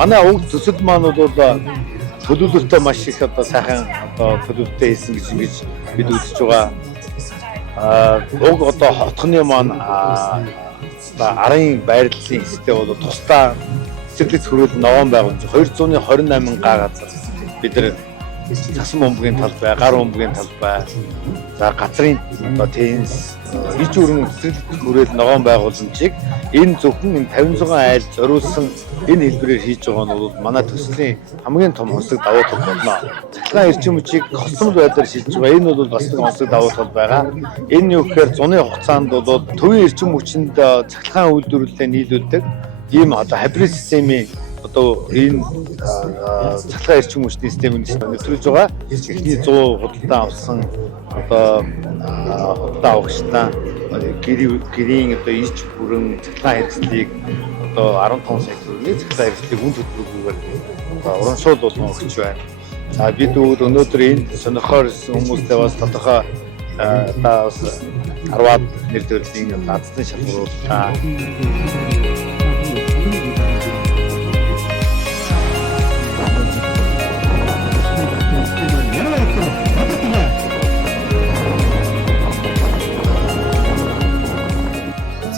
Манай уг төсөл маань бол төлөвлөлтөө маш их одоо сайхан одоо төлөвлөлтөө хийсэн гэж бид үзэж байгаа. Уг одоо хотхны маань арын байрлалын хэсэгтээ бол тусдаа цэцэрлэг хөрөөл ногоон байгуулж 228 га газар бид нар цасан бомбгийн талбай, гар бомбгийн талбай, за газрын одоо теннис, иж өргөн цэцэрлэг хөрөөл ногоон байгууламжийг энэ зөвхөн энэ 56 айл зориулсан энэ хэлбэрээр хийж байгаа нь бол манай төслийн хамгийн том онцлог давуу тал болно. Цахилгаан эрчим хүчийг хосмол байдлаар шилжиж байгаа. Энэ бол бас нэг онцлог давуу тал байгаа. Энэ юу гэхээр зуны хугацаанд бол төвийн эрчим хүчинд цахилгаан үйлдвэрлэлээ нийлүүлдэг ийм одоо хибрид системийн одоо энэ цахилгаан эрчим хүчний системийг нэвтрүүлж байгаа. Эхний 100 худалдаа авсан одоо худалдаа авагчдаа гэрийн одоо иж бүрэн цахилгаан хэрэгслийг одоо 15 сая төгрөгийн цахилгаан хэрэгслийг үн төлбөргүйгээр урамшуул болгон өгч байна. За бид өнөөдөр энэ сонирхоор хүмүүстэй бас тодорхой бас 10-аад нэр дэвшлийн азны шалгуурууллаа.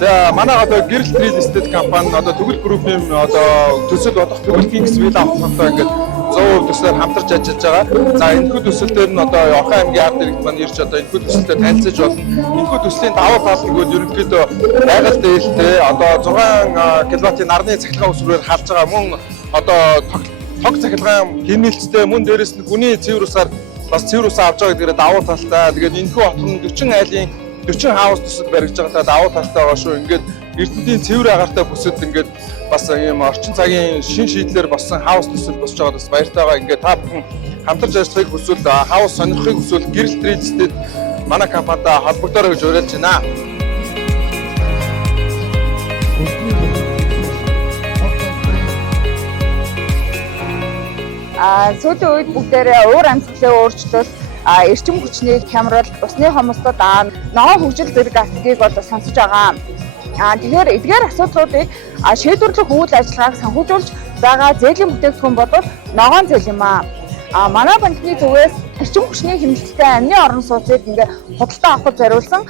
За манай одоо гэрэл real estate компани одоо Төгөл группийн одоо төсөл болох Төгөл Kings Villa авахтай ингээд 100% төслөөр хамтарч ажиллаж байгаа. За энэхүү төсөл дээр нь одоо Явхан аймгийн ард иргэд маань ирж одоо энэхүү төсөлтэй танилцж болно. Энэхүү төслийн давуу тал нь ерөнхийдөө байгаль дээлтэй одоо 6 кВт-ийн нарны цахилгаан үсвэрээр халж байгаа мөн одоо тог цахилгаан хэмнэлцтэй мөн дээрэс нь гүний цэвэр усаар бас цэвэр усаа авч байгаа гэдгээр давуу талтай. Тэгээд энэхүү хотхон 40 айлын 40 хаус төсөл баригдж байгаа давуу талтай байгаа шүү. Ингээд Эрдэнэтийн цэвэр агаартай бүсэд ингээд бас ийм орчин цагийн шин шийдлэр болсон хаус төсөл босч байгаа бас баяртай байгаа. Ингээд та бүхэн хамтарч ажиллахыг хүсвэл хаус сонирхохыг хүсвэл гэрэл real estate манай компанитай холбогдорой гэж уриалж байна. Сүүлийн үед бүгдээрээ уур амьсгалын өөрчлөлт эрчим хүчнийг хямрал, усны хомсдод ногоон хөгжил зэрэг асуудлыг бол сонсож байгаа. Тэгэхээр эдгээр асуудлуудыг шийдвэрлэх үйл ажиллагааг санхүүжүүлж байгаа зээлийн бүтээгдэхүүн бол ногоон зээл юм аа. Манай банкны зүгээс эрчим хүчний хэмнэлттэй амны орон сууцыг худалдаа авахд зориулсан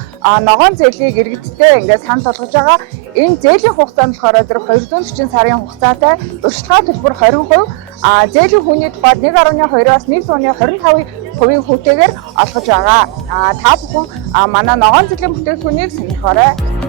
ногоон зээлийг иргэдтэй санал болгож байгаа. Энэ зээлийн хугацаанд болохоор 240 сарын хугацаатай урьдчилгаа төлбөр 20%, зээлийн хүний тухайд 1.2-оос 1.25% хүүтэйгээр олгож байгаа. Та бүхэн манай ногоон зээлийн бүтээгдэхүүнийг сонирхоорой.